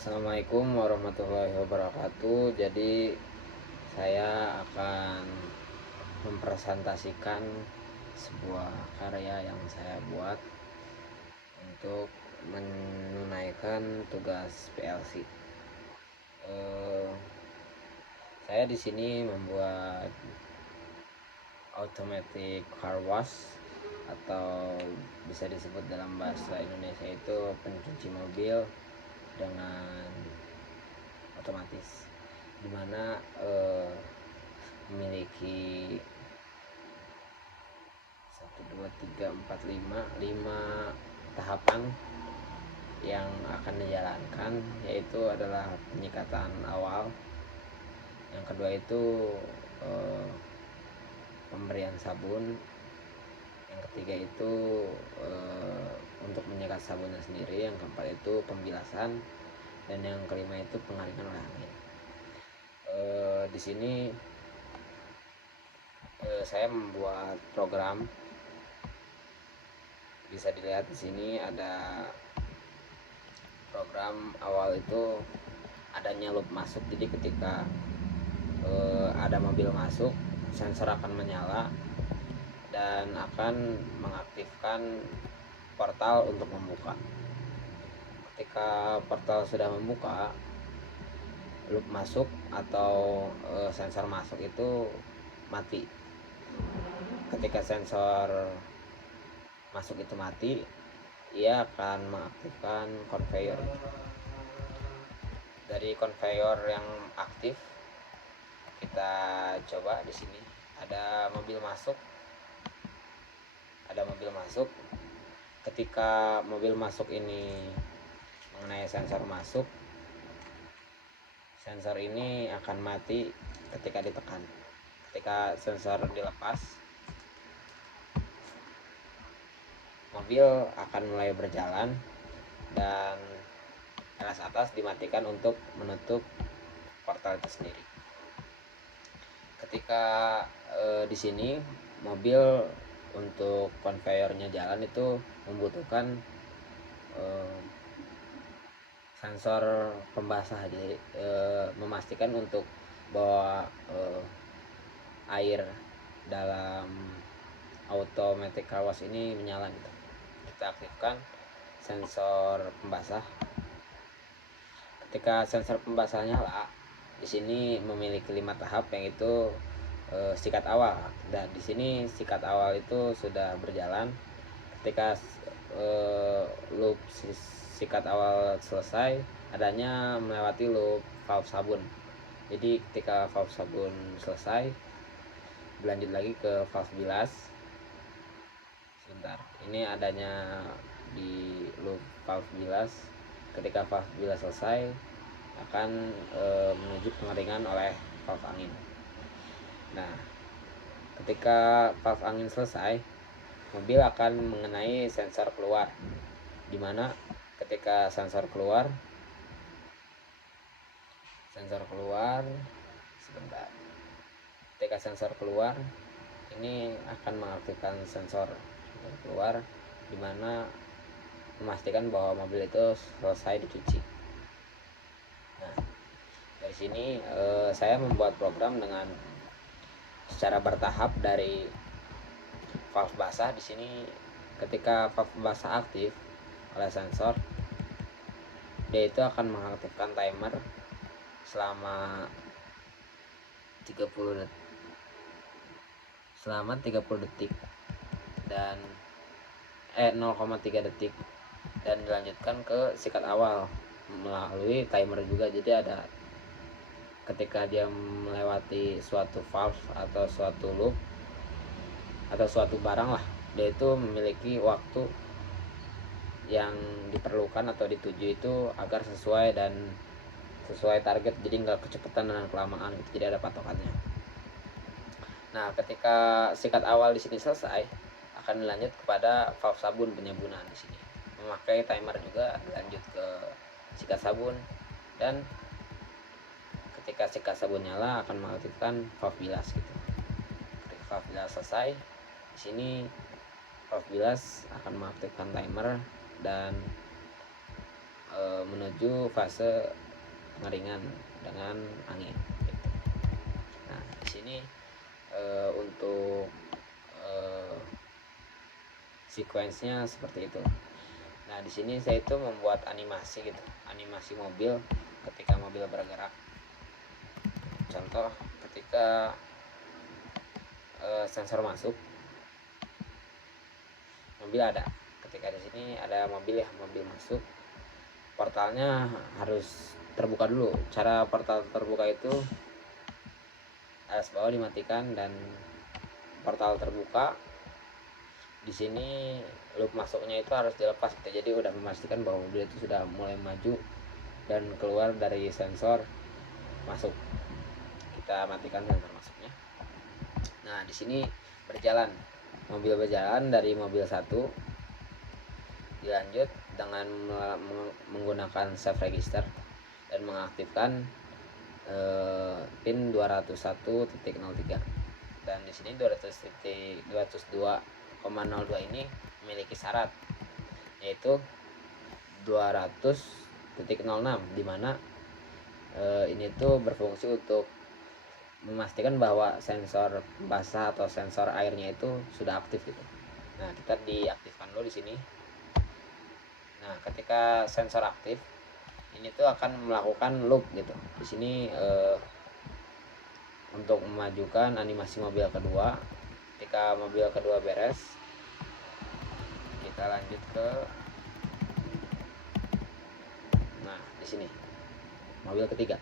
Assalamualaikum warahmatullahi wabarakatuh. Jadi saya akan mempresentasikan sebuah karya yang saya buat untuk menunaikan tugas PLC. Saya di sini membuat automatic car wash, atau bisa disebut dalam bahasa Indonesia itu pencuci mobil dengan otomatis, dimana memiliki 5 tahapan yang akan dijalankan, yaitu adalah penyikatan awal, yang kedua itu pemberian sabun, yang ketiga itu untuk menyikat sabunnya sendiri, yang keempat itu pembilasan, dan yang kelima itu pengeringan oleh angin. Di sini saya membuat program. Bisa dilihat di sini ada program awal itu adanya loop masuk. Jadi ketika ada mobil masuk, sensor akan menyala dan akan mengaktifkan portal untuk membuka. Ketika portal sudah membuka, loop masuk atau sensor masuk itu mati. Ketika sensor masuk itu mati, ia akan mengaktifkan conveyor. Dari conveyor yang aktif, kita coba di sini ada mobil masuk. Ketika mobil masuk ini mengenai sensor masuk, sensor ini akan mati ketika ditekan. Ketika sensor dilepas, mobil akan mulai berjalan dan alas atas dimatikan untuk menutup portal itu sendiri. Ketika di sini mobil untuk konveyornya jalan itu membutuhkan sensor pembasah. Jadi memastikan untuk bahwa air dalam automatic car wash ini menyala gitu. Kita aktifkan sensor pembasah. Ketika sensor pembasah nyala, di sini memiliki 5 tahap, yang itu sikat awal. Dan di sini sikat awal itu sudah berjalan. Ketika loop sikat awal selesai, adanya melewati loop valve sabun. Jadi ketika valve sabun selesai, berlanjut lagi ke valve bilas. Sebentar, ini adanya di loop valve bilas. Ketika valve bilas selesai, akan menuju pengeringan oleh valve angin. Nah, ketika valve angin selesai, mobil akan mengenai sensor keluar, dimana ketika sensor keluar sebentar, ketika sensor keluar, ini akan mengaktifkan sensor keluar, dimana memastikan bahwa mobil itu selesai dicuci. Nah, dari sini saya membuat program dengan secara bertahap. Dari valve basah, di sini ketika valve basah aktif oleh sensor, dia itu akan mengaktifkan timer selama 30 detik dan 0,3 detik, dan dilanjutkan ke sikat awal melalui timer juga. Jadi ada ketika dia melewati suatu valve atau suatu loop atau suatu barang lah, dia itu memiliki waktu yang diperlukan atau dituju itu agar sesuai target. Jadi nggak kecepatan dan kelamaan gitu, jadi ada patokannya. Nah, ketika sikat awal di sini selesai, akan dilanjut kepada valve sabun penyabunan. Di sini memakai timer juga, lanjut ke sikat sabun, dan ketika sikat sabun nyala akan mengaktifkan valve bilas gitu. Ketika valve bilas selesai, di sini valve bilas akan mengaktifkan timer dan menuju fase pengeringan dengan angin gitu. Nah di sini untuk sequence-nya seperti itu. Nah di sini saya itu membuat animasi gitu, animasi mobil ketika mobil bergerak. Contoh ketika sensor masuk, mobil ada. Ketika di sini ada mobil ya, mobil masuk, portalnya harus terbuka dulu. Cara portal terbuka itu alas bawah dimatikan dan portal terbuka. Di sini loop masuknya itu harus dilepas gitu. Jadi udah memastikan bahwa mobil itu sudah mulai maju dan keluar dari sensor masuk. Kita matikan sensor masuknya. Nah di sini berjalan, mobil berjalan dari mobil 1 dilanjut dengan menggunakan save register dan mengaktifkan pin 201.03. Dan di sini 202,02 ini memiliki syarat, yaitu 200.06, di mana ini tuh berfungsi untuk memastikan bahwa sensor basah atau sensor airnya itu sudah aktif gitu. Nah kita diaktifkan dulu di sini. Nah ketika sensor aktif, ini tuh akan melakukan loop gitu. Di sini untuk memajukan animasi mobil kedua. Ketika mobil kedua beres, kita lanjut ke, nah di sini mobil ketiga.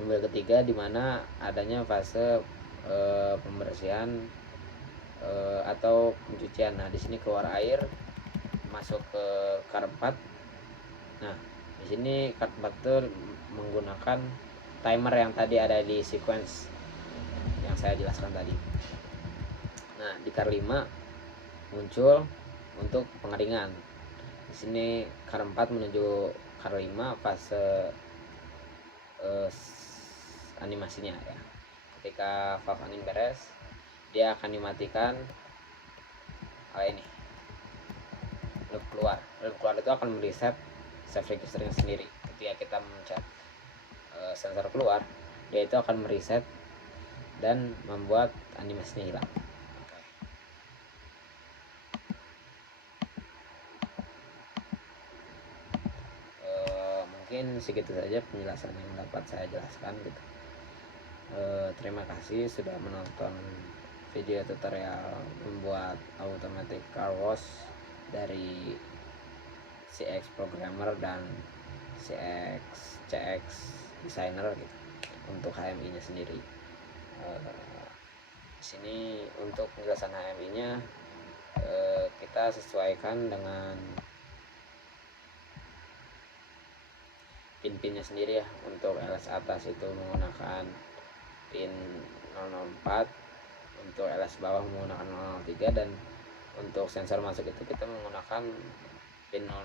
Mobil ketiga di mana adanya fase pembersihan atau pencucian. Nah di sini keluar air, masuk ke kar 4. Nah di sini kar 4 itu menggunakan timer yang tadi ada di sequence yang saya jelaskan tadi. Nah di kar 5 muncul untuk pengeringan. Di sini kar 4 menuju kar 5 fase animasinya ya. Ketika valve angin beres, dia akan dimatikan ini loop keluar. Loop keluar itu akan mereset save registernya sendiri. Ketika kita mencet sensor keluar, dia itu akan mereset dan membuat animasinya hilang. Mungkin segitu saja penjelasan yang dapat saya jelaskan gitu. Terima kasih sudah menonton video tutorial membuat automatic car wash dari CX Programmer dan CX Designer gitu untuk HMI nya sendiri. Di sini untuk penjelasan HMI nya kita sesuaikan dengan pin-pinnya sendiri ya. Untuk LS atas itu menggunakan pin 004, untuk LS bawah menggunakan 003, dan untuk sensor masuk itu kita menggunakan pin 000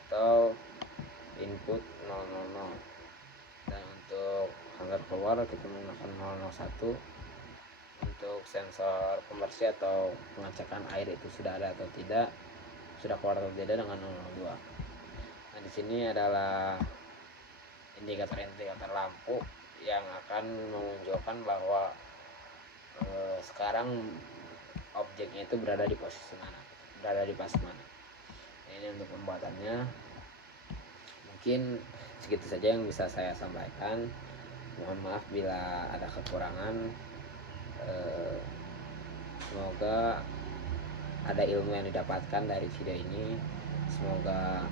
atau input 000, dan untuk sensor keluar kita menggunakan 001. Untuk sensor pembersih atau pengecekan air itu sudah ada atau tidak, sudah keluar atau tidak, dengan 002. Nah di sini adalah indikator-indikator lampu yang akan menunjukkan bahwa sekarang objeknya itu berada di posisi mana, berada di fase mana. Nah, ini untuk pembuatannya. Mungkin segitu saja yang bisa saya sampaikan. Mohon maaf bila ada kekurangan. Semoga ada ilmu yang didapatkan dari video ini. Semoga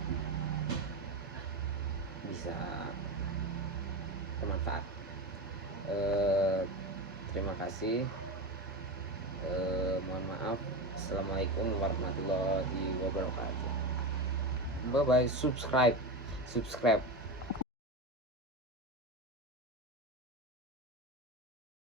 bisa bermanfaat. Terima kasih. Mohon maaf. Assalamualaikum warahmatullahi wabarakatuh. Bye bye. Subscribe.